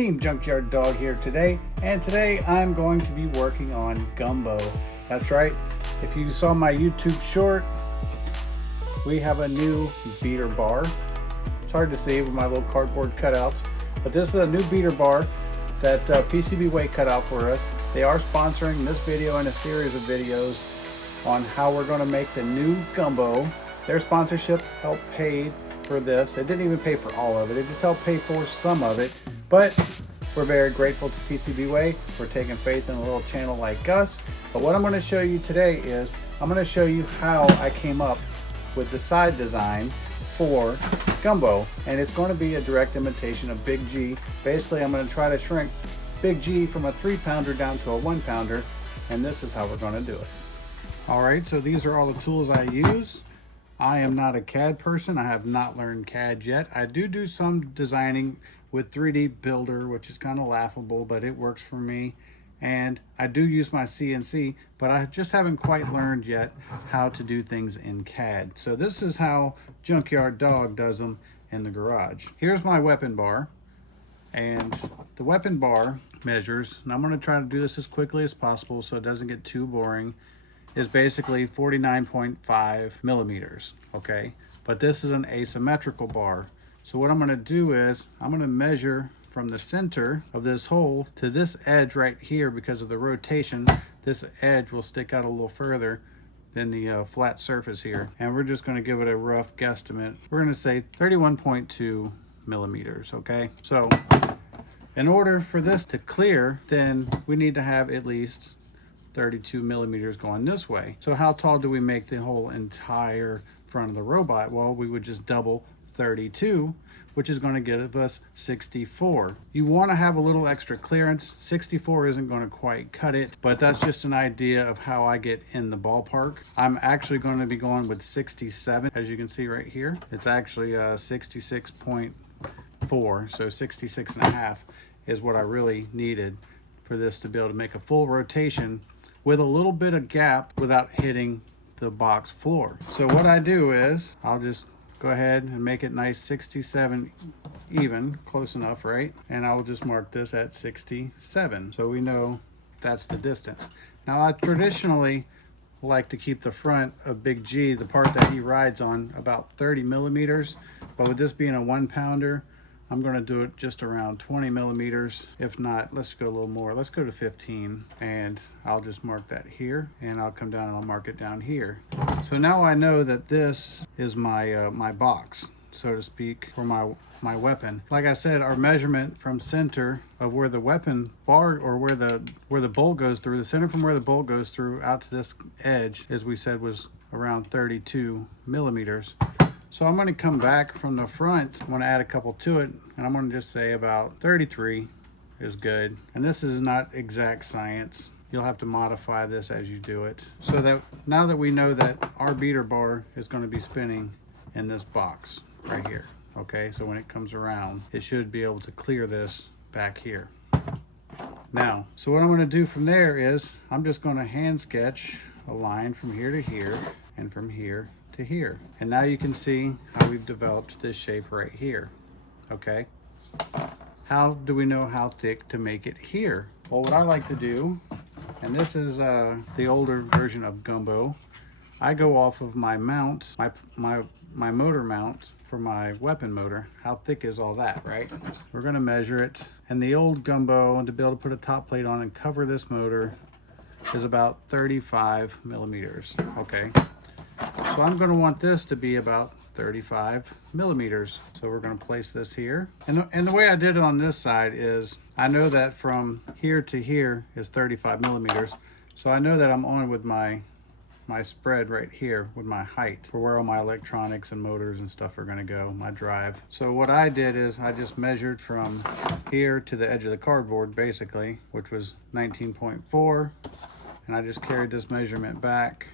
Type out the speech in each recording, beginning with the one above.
Team Junkyard Dog here today, and today I'm going to be working on gumbo. That's right, if you saw my YouTube short, we have a new beater bar. It's hard to see with my little cardboard cutouts, but this is a new beater bar that PCBWay cut out for us. They are sponsoring this video and a series of videos on how we're going to make the new gumbo. Their sponsorship helped pay for this. It didn't even pay for all of it, it just helped pay for some of it. But we're very grateful to PCBWay for taking faith in a little channel like us. But what I'm going to show you today is I'm going to show you how I came up with the side design for gumbo, and it's going to be a direct imitation of Big G. Basically, I'm going to try to shrink Big G from a 3-pounder down to a 1-pounder, and this is how we're going to do it. All right, so these are all the tools I use. I am not a CAD person. I have not learned CAD yet. I do some designing with 3D Builder, which is kind of laughable, but it works for me. And I do use my CNC, but I just haven't quite learned yet how to do things in CAD. So this is how Junkyard Dog does them in the garage. Here's my weapon bar, and the weapon bar measures, and I'm going to try to do this as quickly as possible so it doesn't get too boring, is basically 49.5 millimeters, okay? But this is an asymmetrical bar. So what I'm going to do is I'm going to measure from the center of this hole to this edge right here. Because of the rotation, this edge will stick out a little further than the flat surface here. And we're just going to give it a rough guesstimate. We're going to say 31.2 millimeters, okay? So in order for this to clear, then we need to have at least 32 millimeters going this way. So how tall do we make the whole entire front of the robot? Well, we would just double 32, which is going to give us 64. You want to have a little extra clearance. 64 isn't going to quite cut it, but that's just an idea of how I get in the ballpark. I'm actually going to be going with 67. As you can see right here, it's actually 66.4, so 66 and a half is what I really needed for this to be able to make a full rotation with a little bit of gap without hitting the box floor. So what I do is I'll just go ahead and make it nice 67 even, close enough, right? And I will just mark this at 67, so we know that's the distance. Now I traditionally like to keep the front of Big G, the part that he rides on, about 30 millimeters, but with this being a 1-pounder, I'm going to do it just around 20 millimeters. If not, let's go a little more. Let's go to 15, and I'll just mark that here, and I'll come down and I'll mark it down here. So now I know that this is my my box, so to speak, for my weapon. Like I said, our measurement from center of where the weapon bar, or where the bolt goes through, the center from where the bolt goes through out to this edge, as we said, was around 32 millimeters. So I'm going to come back from the front. I'm going to add a couple to it, and I'm going to just say about 33 is good. And this is not exact science. You'll have to modify this as you do it. So that now that we know that our beater bar is going to be spinning in this box right here, okay? So when it comes around, it should be able to clear this back here. Now, so what I'm going to do from there is I'm just going to hand sketch a line from here to here and from here to here. And now you can see how we've developed this shape right here, okay? How do we know how thick to make it here? Well, what I like to do, and this is the older version of gumbo, I go off of my mount, my motor mount for my weapon motor. How thick is all that, right? We're gonna measure it. And the old gumbo, to be able to put a top plate on and cover this motor, is about 35 millimeters, okay? So I'm going to want this to be about 35 millimeters. So we're going to place this here. And the way I did it on this side is I know that from here to here is 35 millimeters. So I know that I'm on with my spread right here with my height for where all my electronics and motors and stuff are going to go, my drive. So what I did is I just measured from here to the edge of the cardboard, basically, which was 19.4. And I just carried this measurement back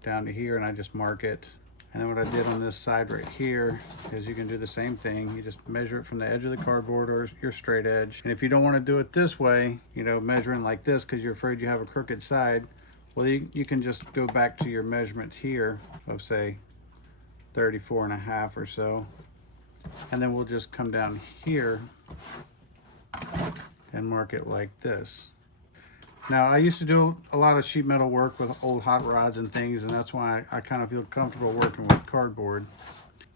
down to here, and I just mark it. And then what I did on this side right here is you can do the same thing. You just measure it from the edge of the cardboard or your straight edge. And if you don't want to do it this way, you know, measuring like this because you're afraid you have a crooked side, well, you can just go back to your measurement here of, say, 34 and a half or so. And then we'll just come down here and mark it like this. Now, I used to do a lot of sheet metal work with old hot rods and things, and that's why I kind of feel comfortable working with cardboard.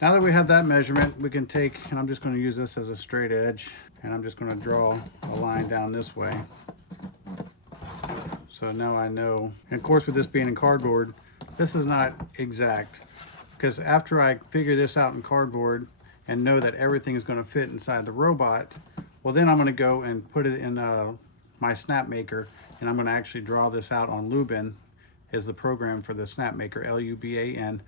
Now that we have that measurement, we can take, and I'm just going to use this as a straight edge, and I'm just going to draw a line down this way. So now I know, and of course with this being in cardboard, this is not exact, because after I figure this out in cardboard and know that everything is going to fit inside the robot, well then I'm going to go and put it in my snap maker, and I'm going to actually draw this out on Luban, is the program for the snap maker, Luban,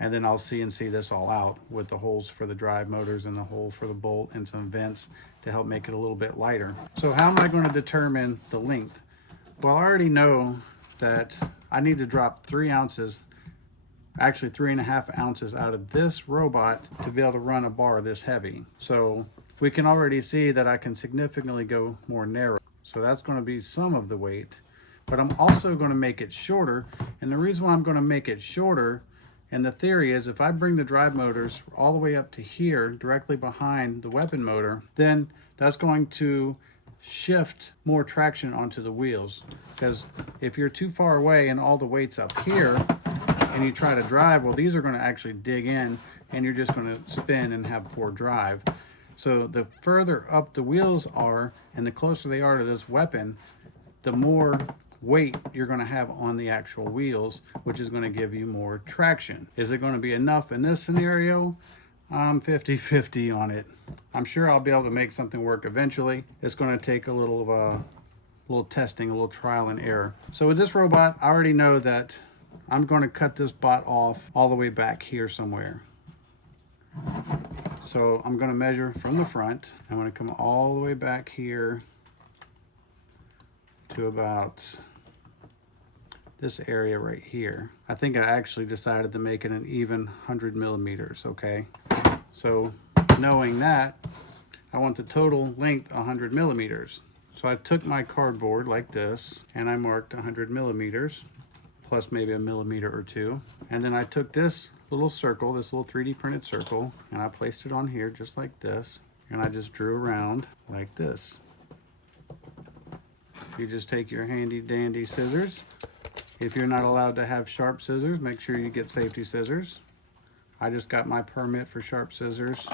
and then I'll CNC this all out with the holes for the drive motors and the hole for the bolt and some vents to help make it a little bit lighter. So how am I going to determine the length? Well, I already know that I need to drop 3 ounces, actually 3.5 ounces out of this robot to be able to run a bar this heavy. So we can already see that I can significantly go more narrow. So that's going to be some of the weight, but I'm also going to make it shorter. And the reason why I'm going to make it shorter, and the theory is, if I bring the drive motors all the way up to here, directly behind the weapon motor, then that's going to shift more traction onto the wheels. Because if you're too far away and all the weight's up here, and you try to drive, well, these are going to actually dig in, and you're just going to spin and have poor drive. So the further up the wheels are, and the closer they are to this weapon, the more weight you're going to have on the actual wheels, which is going to give you more traction. Is it going to be enough in this scenario? I'm 50-50 on it. I'm sure I'll be able to make something work eventually. It's going to take a little testing, a little trial and error. So with this robot, I already know that I'm going to cut this bot off all the way back here somewhere. So I'm going to measure from the front. I'm going to come all the way back here to about this area right here. I think I actually decided to make it an even 100 millimeters, okay? So knowing that, I want the total length 100 millimeters. So I took my cardboard like this, and I marked 100 millimeters, plus maybe a millimeter or two. And then I took this little circle, this little 3D printed circle, and I placed it on here just like this. And I just drew around like this. You just take your handy dandy scissors. If you're not allowed to have sharp scissors, make sure you get safety scissors. I just got my permit for sharp scissors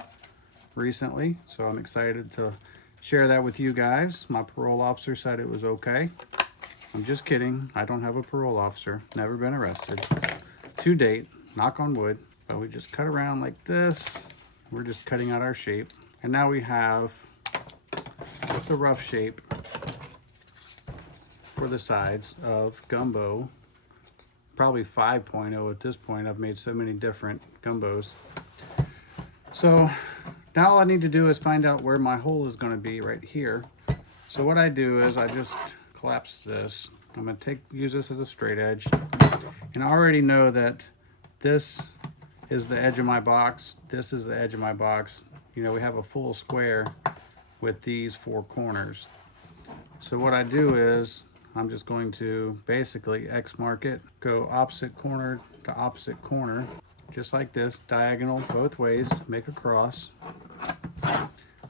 recently, so I'm excited to share that with you guys. My parole officer said it was okay. I'm just kidding. I don't have a parole officer. Never been arrested to date, knock on wood. But we just cut around like this. We're just cutting out our shape. And now we have the rough shape for the sides of Gumbo. Probably 5.0 at this point. I've made so many different Gumbos. So now all I need to do is find out where my hole is going to be right here. So what I do is I just collapse this. I'm going to use this as a straight edge. And I already know that this is the edge of my box. This is the edge of my box. You know, we have a full square with these 4 corners. So what I do is I'm just going to basically X mark it, go opposite corner to opposite corner, just like this, diagonal both ways, make a cross.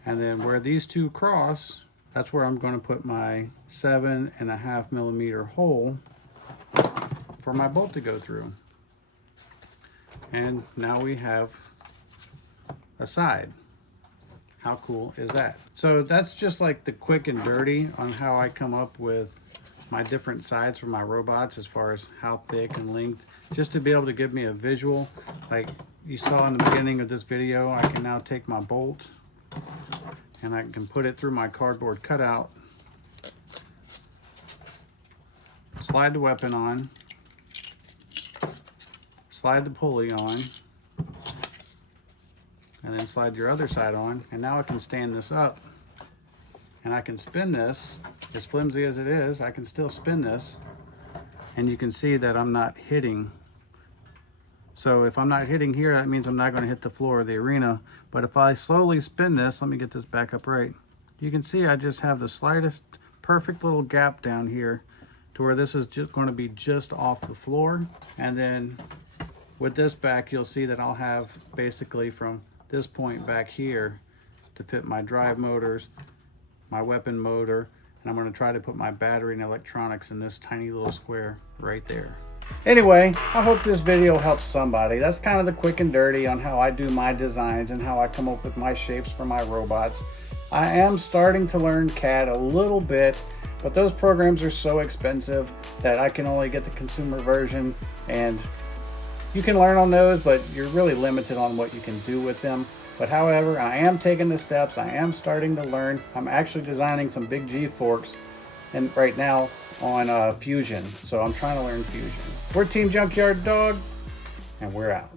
And then where these two cross, that's where I'm going to put my 7.5 millimeter hole for my bolt to go through. And now we have a side. How cool is that? So that's just like the quick and dirty on how I come up with my different sides for my robots as far as how thick and length, just to be able to give me a visual. Like you saw in the beginning of this video, I can now take my bolt and I can put it through my cardboard cutout, slide the weapon on, slide the pulley on, and then slide your other side on. And now I can stand this up and I can spin this. As flimsy as it is, I can still spin this, and you can see that I'm not hitting. So if I'm not hitting here, that means I'm not going to hit the floor of the arena. But if I slowly spin this, let me get this back up right, you can see I just have the slightest perfect little gap down here to where this is just going to be just off the floor. And then with this back, you'll see that I'll have basically from this point back here to fit my drive motors, my weapon motor, and I'm going to try to put my battery and electronics in this tiny little square right there. Anyway, I hope this video helps somebody. That's kind of the quick and dirty on how I do my designs and how I come up with my shapes for my robots. I am starting to learn CAD a little bit, but those programs are so expensive that I can only get the consumer version, and you can learn on those, but you're really limited on what you can do with them. But however, I am taking the steps. I am starting to learn. I'm actually designing some big G forks and right now on Fusion. So I'm trying to learn Fusion. We're Team Junkyard Dog, and we're out.